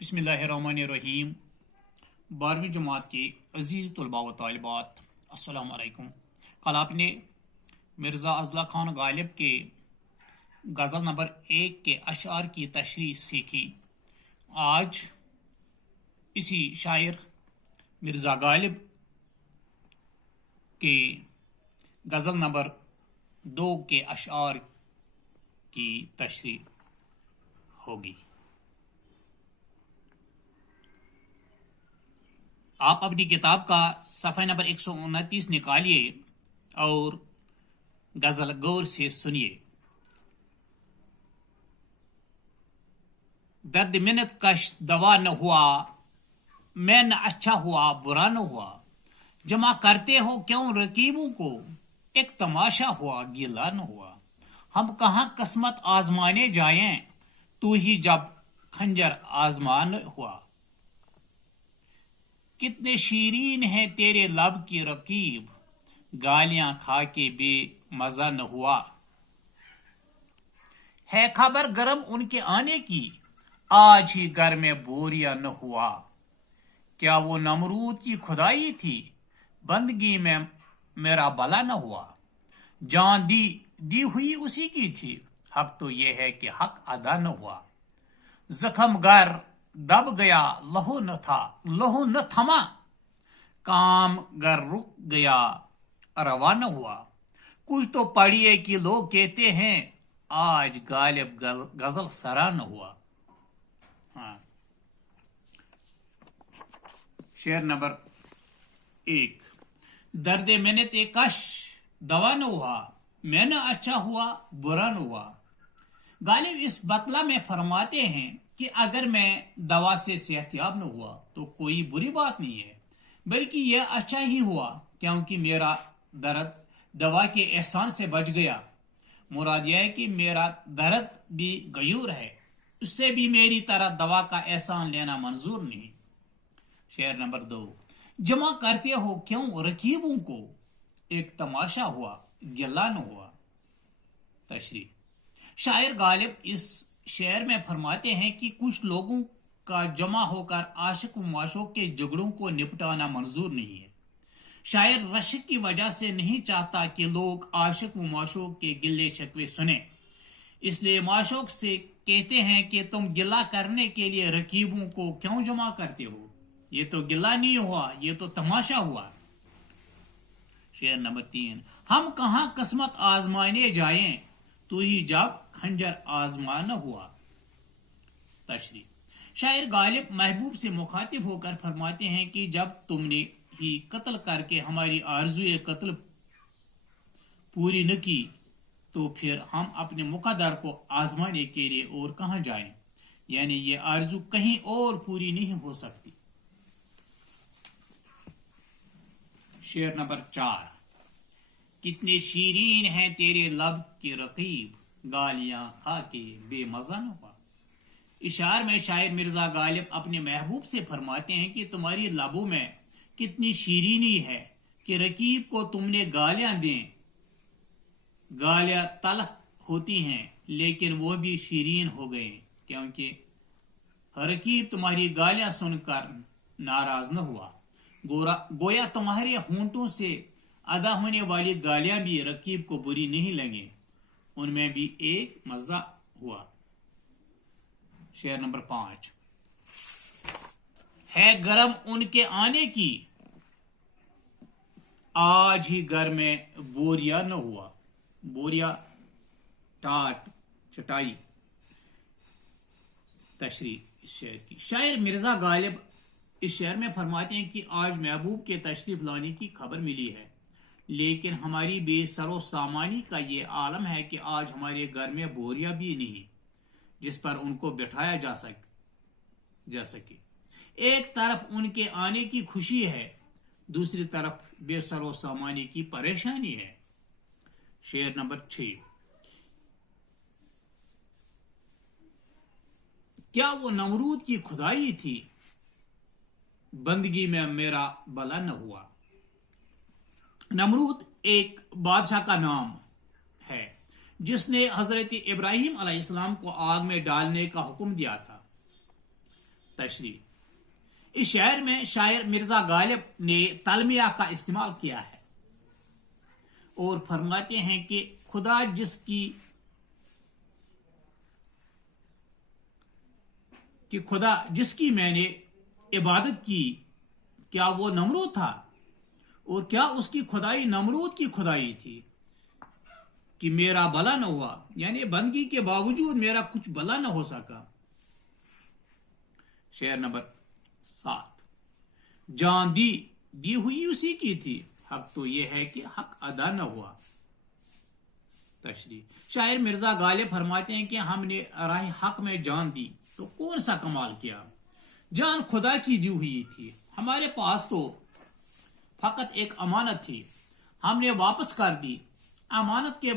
बिस्मिल्लाहिर्रहमानिर्रहीम। 12वीं जमात के अजीज़ तलबा व तालिबात, अस्सलाम वालेकुम। कल आपने मिर्ज़ा अज़ला खान गालिब के गज़ल नंबर 1 के अशार की तशरीह सीखी। आज इसी शायर मिर्ज़ा गालिब के गज़ल नंबर 2 के अशार की तशरीह होगी। आप अपनी किताब का सफ़ा नंबर 129 निकालिए और गज़ल गौर से सुनिए। दर्द मिन्नत कश दवा न हुआ, मैं न अच्छा हुआ बुरा न हुआ। जमा करते हो क्यों रकीबों को, एक तमाशा हुआ गिला न हुआ। हम कहाँ किस्मत आजमाने जाएं, तू ही जब खंजर आजमान हुआ। कितने शीरीन है तेरे लब की रकीब, गालियां खा के बेमजा न हुआ। है खबर गरम उनके आने की, आज ही घर में बोरिया न हुआ। क्या वो नमरूद की खुदाई थी, बंदगी में मेरा भला न हुआ। जान दी हुई उसी की थी, हक तो ये है कि हक अदा न हुआ। जख्म गर दब गया लहू न थमा, काम गर रुक गया रवा न हुआ। कुछ तो पढ़िए कि लोग कहते हैं, आज गालिब गजल सरा न हुआ। हाँ, शेर नंबर 1। दर्द मिन्नत कश दवा न हुआ, मैं न अच्छा हुआ बुरा न हुआ। गालिब इस बतला में फरमाते हैं कि अगर मैं दवा से सेहतयाब न हुआ तो कोई बुरी बात नहीं है, बल्कि यह अच्छा ही हुआ क्योंकि मेरा दर्द दवा के एहसान से बच गया। मुराद यह है कि मेरा दर्द भी गयूर है, उससे भी मेरी तरह दवा का एहसान लेना मंजूर नहीं। शेर नंबर 2। जमा करते हो क्यों रकीबों को, एक तमाशा हुआ गिला न हुआ। तशरीह। शायर गालिब इस शेर में फरमाते हैं कि कुछ लोगों का जमा होकर आशिक व माशूक के झगड़ों को निपटाना मंजूर नहीं है। शायर रश्क की वजह से नहीं चाहता कि लोग आशिक व माशूक के गिले शिकवे सुने, इसलिए माशूक से कहते हैं कि तुम गिला करने के लिए रकीबों को क्यों जमा करते हो, ये तो गिला नहीं हुआ, ये तो तमाशा हुआ। शेर नंबर 3। हम कहां किस्मत आजमाने जाएं, तू ही जब खंजर आजमाना हुआ। तशरीह। शायर गालिब महबूब से मुखातिब होकर फरमाते हैं कि जब तुमने ही कत्ल करके हमारी आरज़ू कत्ल पूरी न की, तो फिर हम अपने मुकद्दर को आजमाने के लिए और कहां जाएं, यानी ये आरज़ू कहीं और पूरी नहीं हो सकती। शेर नंबर 4। कितने शीरीन हैं तेरे लब के रकीब, गालियां खा के बेमजा न हुआ। इशार में शायर मिर्जा गालिब अपने महबूब से फरमाते हैं कि तुम्हारी लबों में कितनी शीरीनी है कि रकीब को तुमने गालियां दें। गालियां तलख होती हैं लेकिन वो भी शीरीन हो गए, क्योंकि रकीब तुम्हारी गालियां सुनकर नाराज न हुआ। गोया तुम्हारे होंठों से अदा होने वाली गालियां भी रकीब को बुरी नहीं लगी, उनमें भी एक मजा हुआ। शेर नंबर 5। है गरम उनके आने की, आज ही घर में बोरिया न हुआ। बोरिया टाट चटाई। तशरीह इस शेर की। शायर मिर्जा गालिब इस शेर में फरमाते हैं कि आज महबूब के तशरीफ लाने की खबर मिली है, लेकिन हमारी बेसरो सामानी का ये आलम है कि आज हमारे घर में बोरिया भी नहीं जिस पर उनको बिठाया जा सके। एक तरफ उनके आने की खुशी है, दूसरी तरफ बेसरो सामानी की परेशानी है। शेर नंबर 6। क्या वो नमरूद की खुदाई थी, बंदगी में मेरा भला न हुआ। नमरूद एक बादशाह का नाम है जिसने हजरत इब्राहिम अलैहिस्सलाम को आग में डालने का हुक्म दिया था। तशरीह। इस शायर में शायर मिर्जा गालिब ने तलमिया का इस्तेमाल किया है और फरमाते हैं कि खुदा जिसकी मैंने इबादत की, क्या वो नमरूद था? और क्या उसकी खुदाई नमरूद की खुदाई थी कि मेरा भला न हुआ, यानी बंदगी के बावजूद मेरा कुछ भला न हो सका। शेर नंबर 7, जान दी हुई उसी की थी, हक तो यह है कि हक अदा न हुआ। तशरीह। शायर मिर्जा गालिब फरमाते हैं कि हमने राह हक में जान दी तो कौन सा कमाल किया। जान खुदा की दी हुई थी, हमारे पास तो फकत एक अमानत थी, हमने वापस कर दी। अमानत के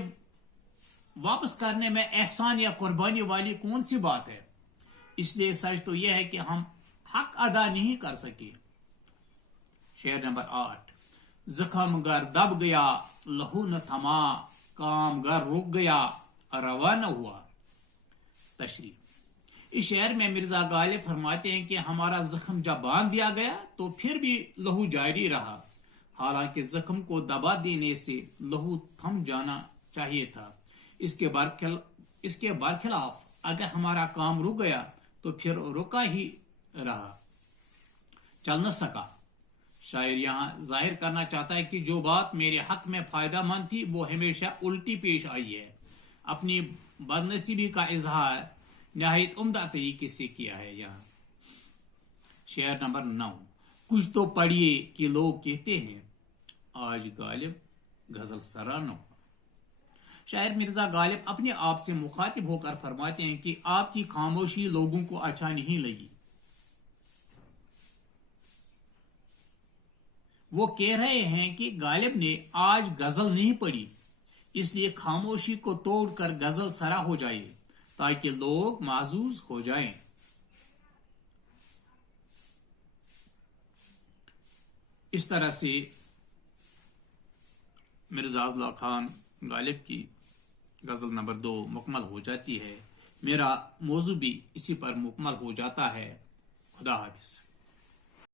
वापस करने में एहसान या कुर्बानी वाली कौन सी बात है? इसलिए सच तो यह है कि हम हक अदा नहीं कर सके। शेर नंबर 8, जख्म गर दब गया लहू न थमा, काम गर रुक गया रवा न हुआ। तशरीह। इस शेर में मिर्जा गालिब फरमाते हैं कि हमारा जख्म जब बांध दिया गया तो फिर भी लहू जारी रहा, हालांकि जख्म को दबा देने से लहू थम जाना चाहिए था। इसके बरखिलाफ अगर हमारा काम रुक गया तो फिर रुका ही रहा, चल न सका। शायर यहां जाहिर करना चाहता है कि जो बात मेरे हक में फायदा मंद थी वो हमेशा उल्टी पेश आई है। अपनी बदनसीबी का इजहार निहायत उम्दा तरीके से किया है। यहाँ शेर नंबर 9, कुछ तो पढ़िए कि लोग कहते हैं आज गालिब गजल सरानो। शायर मिर्जा गालिब अपने आप से मुखातिब होकर फरमाते हैं कि आपकी खामोशी लोगों को अच्छा नहीं लगी। वो कह रहे हैं कि गालिब ने आज गजल नहीं पढ़ी, इसलिए खामोशी को तोड़कर गजल सरा हो जाए ताकि लोग माजूज हो जाएं। इस तरह से मिर्जा अजला खान गालिब की गजल नंबर 2 मुकम्मल हो जाती है। मेरा मौजू भी इसी पर मुकम्मल हो जाता है। खुदा हाफिज।